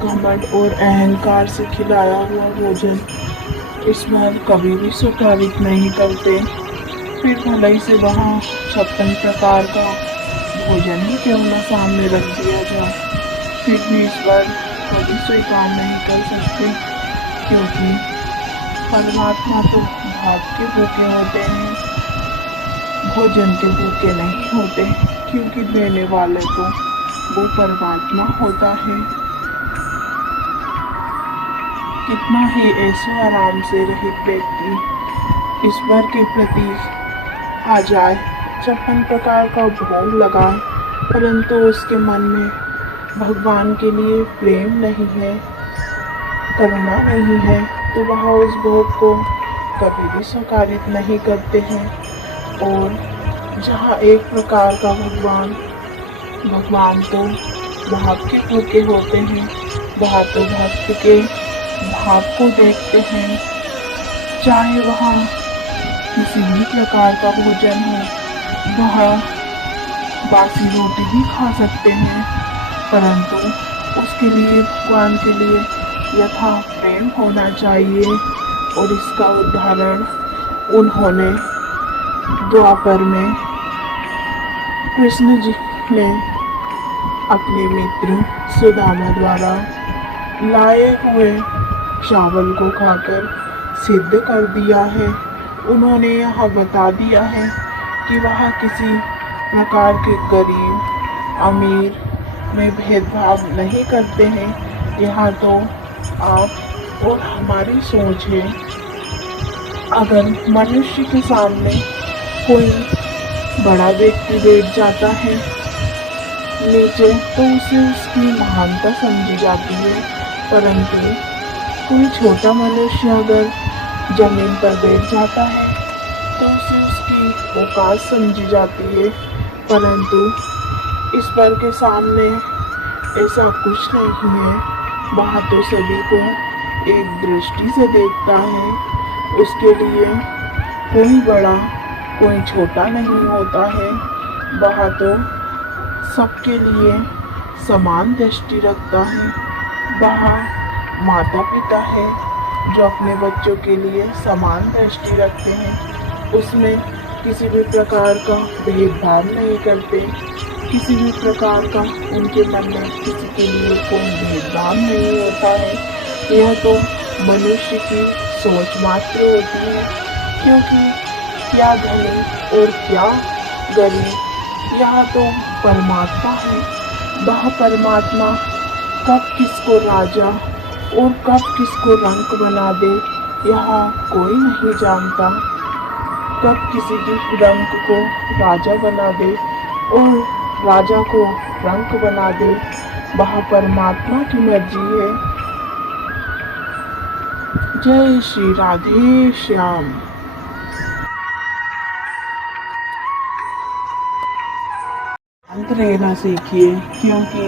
घमंड और अहंकार से खिलाया हुआ भोजन इस बार कभी भी स्वीकारित नहीं करते। फिर भले से वहाँ 56 प्रकार का भोजन ही क्यों न सामने रख दिया जाए, फिर भी इस बार कभी स्वीकार नहीं कर सकते, क्योंकि परमात्मा तो भाव के भूखे होते हैं, भोजन के भूखे नहीं होते, क्योंकि देने वाले तो वो परमात्मा होता है। कितना ही ऐसो आराम से रहित व्यक्ति ईश्वर के प्रति आ जाए, 56 प्रकार का भोग लगाए, परंतु उसके मन में भगवान के लिए प्रेम नहीं है, करुणा नहीं है, तो वह उस भोग को कभी भी स्वीकारित नहीं करते हैं। और जहाँ एक प्रकार का भगवान तो भाव के भूखे होते हैं, वह तो भक्त के भाव को देखते हैं। चाहे वह किसी भी प्रकार का भोजन हो, वह बासी रोटी भी खा सकते हैं, परंतु उसके लिए भगवान के लिए यथा प्रेम होना चाहिए। और इसका उदाहरण उन्होंने द्वापर में कृष्ण जी ने अपने मित्र सुदामा द्वारा लाए हुए चावल को खाकर सिद्ध कर दिया है। उन्होंने यह बता दिया है कि वह किसी प्रकार के गरीब अमीर में भेदभाव नहीं करते हैं। यहाँ तो आप और हमारी सोच है, अगर मनुष्य के सामने कोई बड़ा व्यक्ति बैठ जाता है नीचे, तो उसे उसकी महानता समझी जाती है, परंतु कोई छोटा मनुष्य अगर जमीन पर बैठ जाता है तो उसे उसकी औकात समझी जाती है। परंतु ईश्वर के सामने ऐसा कुछ नहीं है, वह तो सभी को एक दृष्टि से देखता है। उसके लिए कोई बड़ा कोई छोटा नहीं होता है, वह तो सबके लिए समान दृष्टि रखता है। वह माता पिता है जो अपने बच्चों के लिए समान दृष्टि रखते हैं, उसमें किसी भी प्रकार का भेदभाव नहीं करते, किसी भी प्रकार का उनके मन में किसी के लिए कोई भेदभाव नहीं होता है। यह तो मनुष्य की सोच मात्र होती है, क्योंकि क्या धनी और क्या गरीब, यह तो परमात्मा है। वह परमात्मा कब किसको राजा और कब किसको रंक बना दे, यह कोई नहीं जानता। कब किसी की रंक को राजा बना दे और राजा को रंक बना दे, वह परमात्मा की मर्जी है। जय श्री राधे श्याम। शांत रहना सीखिए, क्योंकि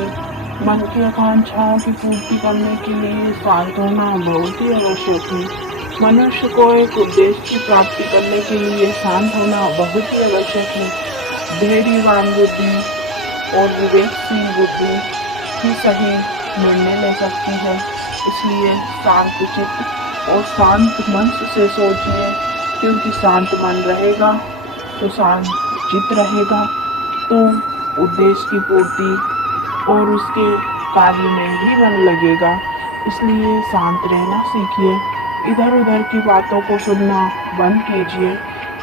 मन की आकांक्षाओं की पूर्ति करने के लिए शांत होना बहुत ही आवश्यक है। मनुष्य को एक उद्देश्य की प्राप्ति करने के लिए शांत होना बहुत ही आवश्यक है। धैर्यवान बुद्धि और विवेकशील बुद्धि ही सही निर्णय ले सकती है। इसलिए शांत चित्त और शांत मन से सोचिए, क्योंकि शांत मन रहेगा तो शांत चित्त रहेगा, तो उद्देश्य की पूर्ति और उसके कार्य में भी मन लगेगा। इसलिए शांत रहना सीखिए, इधर उधर की बातों को सुनना बंद कीजिए।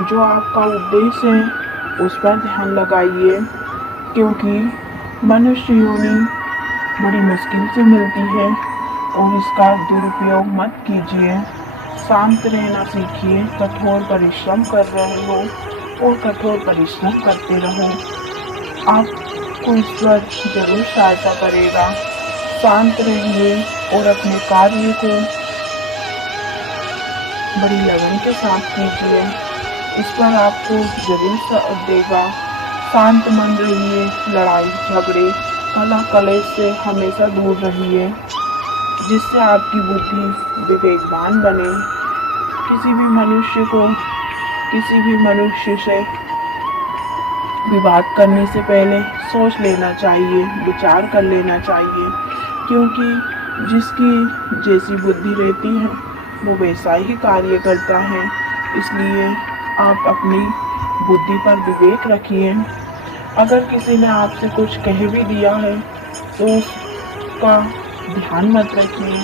जो आपका उद्देश्य है उस पर ध्यान लगाइए, क्योंकि मनुष्य योनि बड़ी मुश्किल से मिलती है और इसका दुरुपयोग मत कीजिए। शांत रहना सीखिए, कठोर परिश्रम कर रहे हो और कठोर परिश्रम करते रहो, आपको ईश्वर जरूर सहायता करेगा। शांत रहिए और अपने कार्य को बड़ी लगन के साथ कीजिए, इस पर आपको जरूर साथ देगा। शांत मन रहिए, लड़ाई झगड़े कलह कलेश से हमेशा दूर रहिए, जिससे आपकी बुद्धि विवेकवान बने। किसी भी मनुष्य से विवाद करने से पहले सोच लेना चाहिए, विचार कर लेना चाहिए, क्योंकि जिसकी जैसी बुद्धि रहती है वो वैसा ही कार्य करता है। इसलिए आप अपनी बुद्धि पर विवेक रखिए। अगर किसी ने आपसे कुछ कह भी दिया है तो उसका ध्यान मत रखिए।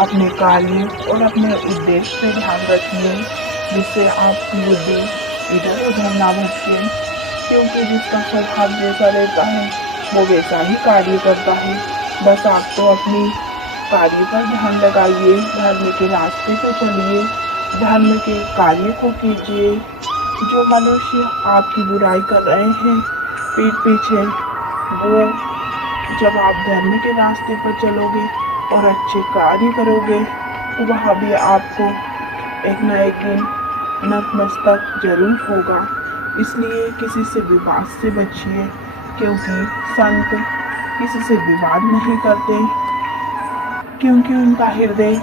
अपने कार्य और अपने उद्देश्य पे ध्यान रखिए, जिससे आपकी बुद्धि इधर उधर ना भटके। क्योंकि जिसका स्वभाव जैसा रहता है वो वैसा ही कार्य करता है। बस आप तो अपनी कार्य पर ध्यान लगाइए, धर्म के रास्ते पे चलिए, धर्म के कार्य को कीजिए। जो मनुष्य आपकी बुराई कर रहे हैं पीठ पीछे, वो जब आप धर्म के रास्ते पर चलोगे और अच्छे कार्य करोगे तो वहाँ भी आपको एक न एक दिन नतमस्तक जरूर होगा। इसलिए किसी से विवाद से बचिए, क्योंकि संत किसी से विवाद नहीं करते, क्योंकि उनका हृदय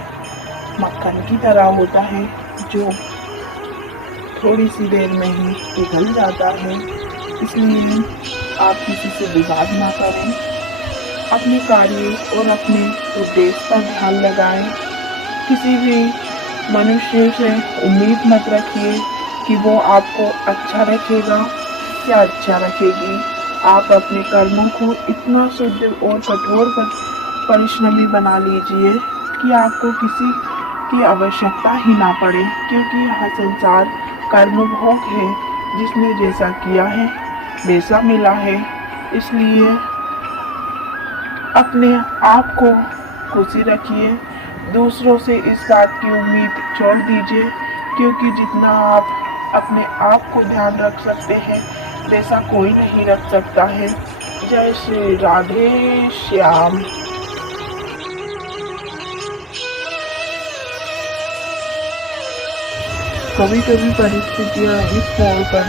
मक्खन की तरह होता है जो थोड़ी सी देर में ही पिघल जाता है। इसलिए आप किसी से विवाद ना करें, अपने कार्य और अपने उद्देश्य पर ध्यान लगाएं। किसी भी मनुष्य से उम्मीद मत रखिए कि वो आपको अच्छा रखेगा या अच्छा रखेगी। आप अपने कर्मों को इतना शुद्ध और कठोर परिश्रमी बना लीजिए कि आपको किसी की आवश्यकता ही ना पड़े, क्योंकि यह संसार कर्म भोग है। जिसने जैसा किया है वैसा मिला है। इसलिए अपने आप को खुशी रखिए, दूसरों से इस बात की उम्मीद छोड़ दीजिए, क्योंकि जितना आप अपने आप को ध्यान रख सकते हैं वैसा कोई नहीं रख सकता है। जय श्री राधे श्याम। कभी कभी परिस्थितियाँ इस मोड़ पर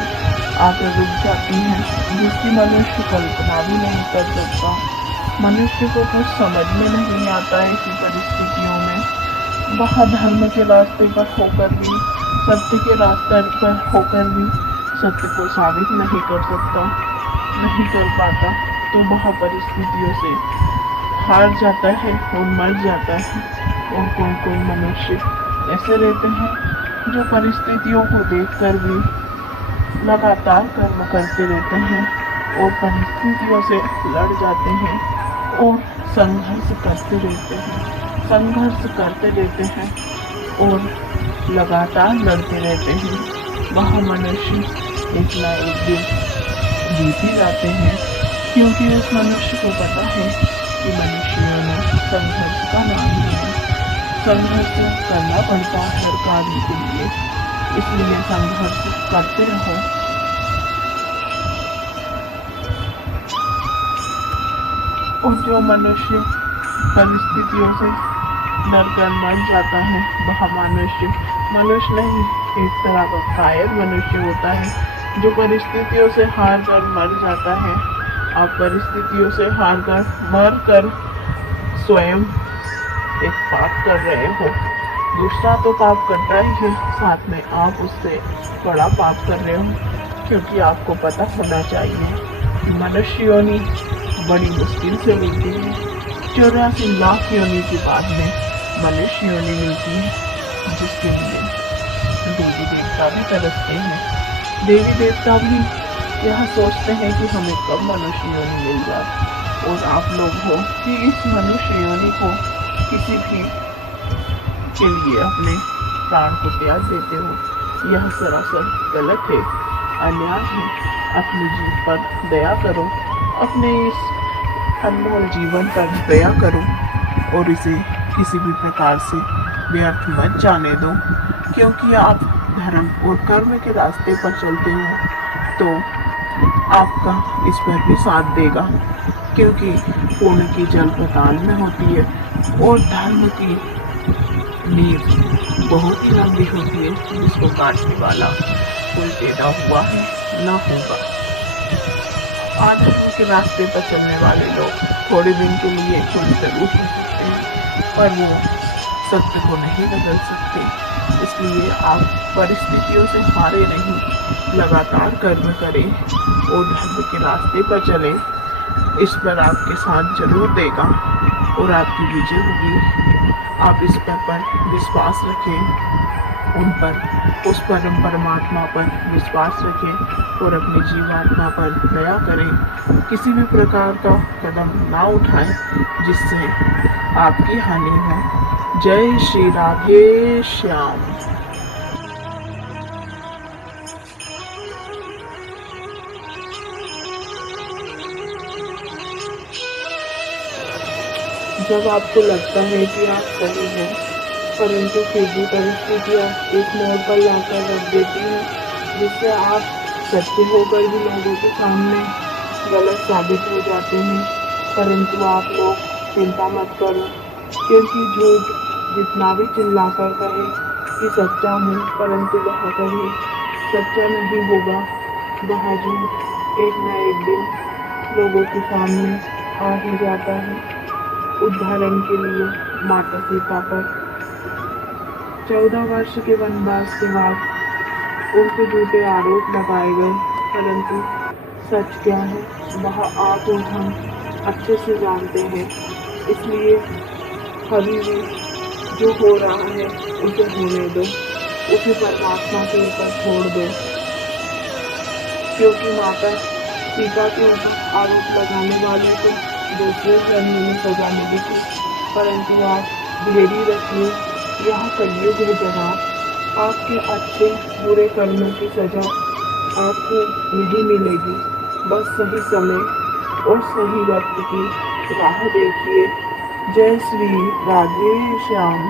आकर रुक जाती हैं जिसकी मनुष्य कल्पना भी नहीं कर सकता। मनुष्य को कुछ समझ में नहीं आता है ऐसी परिस्थितियों में। वह धर्म के रास्ते पर होकर भी, सत्य के रास्ते पर होकर भी सत्य को साबित नहीं कर सकता, नहीं कर पाता, तो वह परिस्थितियों से हार जाता है और मर जाता है। और कोई कोई मनुष्य ऐसे रहते हैं जो परिस्थितियों को देखकर भी लगातार कर्म करते रहते हैं और परिस्थितियों से लड़ जाते हैं और संघर्ष करते रहते हैं और लगातार लड़ते रहते हैं। वह मनुष्य एक ना एक दिन जीत ही जाते हैं, क्योंकि उस मनुष्य को पता है कि मनुष्यों में संघर्ष का नाम है। संघर्ष करना पड़ता है हर कार्य के लिए, इसलिए संघर्ष करते रहो। और जो मनुष्य परिस्थितियों से डरकर मर जाता है वह मनुष्य नहीं, एक तरह का कायर मनुष्य होता है जो परिस्थितियों से हार कर मर जाता है। आप परिस्थितियों से हार कर मर कर स्वयं एक पाप कर रहे हो। दूसरा तो पाप करता ही है, साथ में आप उससे बड़ा पाप कर रहे हो, क्योंकि आपको पता होना चाहिए कि मनुष्य योनि बड़ी मुश्किल से मिलती है। 84 लाख योनि के बाद में मनुष्य योनि मिलती है, जिसके लिए देवी देवता भी तरसते हैं। देवी देवता भी यह सोचते हैं कि हमें कब मनुष्य योनि मिल जाए, और आप लोग हो कि इस मनुष्य योनि को किसी भी के लिए अपने प्राण को त्याग देते हो। यह सरासर गलत है, अन्याय है। अपने जीव पर दया करो, अपने इस अनमोल जीवन पर दया करो और इसे किसी भी प्रकार से व्यर्थ मत जाने दो। क्योंकि आप धर्म और कर्म के रास्ते पर चलते हो तो आपका इस पर भी साथ देगा, क्योंकि पुण्य की जल पाताल में होती है और धर्म की नींव बहुत ही लंबी होती है, जिसको काटने वाला कोई पैदा हुआ है न होगा। आधर्म के रास्ते पर चलने वाले लोग थोड़े दिन के लिए खुद जरूर हो सकते हैं, पर वो सत्य को नहीं बदल सकते। इसलिए आप परिस्थितियों से हारे नहीं, लगातार कर्म करें और धर्म के रास्ते पर चलें। इस पर आपके साथ जरूर देगा और आपकी विजय होगी। आप इस पर विश्वास रखें, उन पर, उस परम परमात्मा पर विश्वास रखें और अपनी जीवात्मा पर दया करें। किसी भी प्रकार का कदम ना उठाएं जिससे आपकी हानि हो। जय श्री राधे श्याम। जब आपको लगता है कि आप सही हैं, परंतु फिर भी परिस्थितियाँ एक मोड़ पर लाकर रख देती हैं, जिससे आप सच्चे होकर भी लोगों के सामने गलत साबित हो जाते हैं। परंतु आप लोग चिंता मत करो, क्योंकि झूठ जितना भी चिल्लाकर कहे कि सच्चा हूँ, परंतु वह कभी सच्चा नहीं होगा। वह झूठ एक न एक दिन लोगों के सामने आ ही जाता है। उदाहरण के लिए माता सीता पर 14 वर्ष के वनवास के बाद उन पर झूठे आरोप लगाए गए, परंतु सच क्या है वह आप और हम अच्छे से जानते हैं। इसलिए कभी भी जो हो रहा है उसे होने दो, उसे परमात्मा के ऊपर छोड़ दो, क्योंकि माता सीता के ऊपर आरोप लगाने वाले को दूसरे जन्म में सजा मिली थी। परंतु आप धैर्य रखिए, यह कलयुग है जनाब। आपके अच्छे बुरे कर्मों की सजा आपको नहीं मिलेगी। बस सही समय और सही वक्त की राह देखिए। जय श्री राधे श्याम।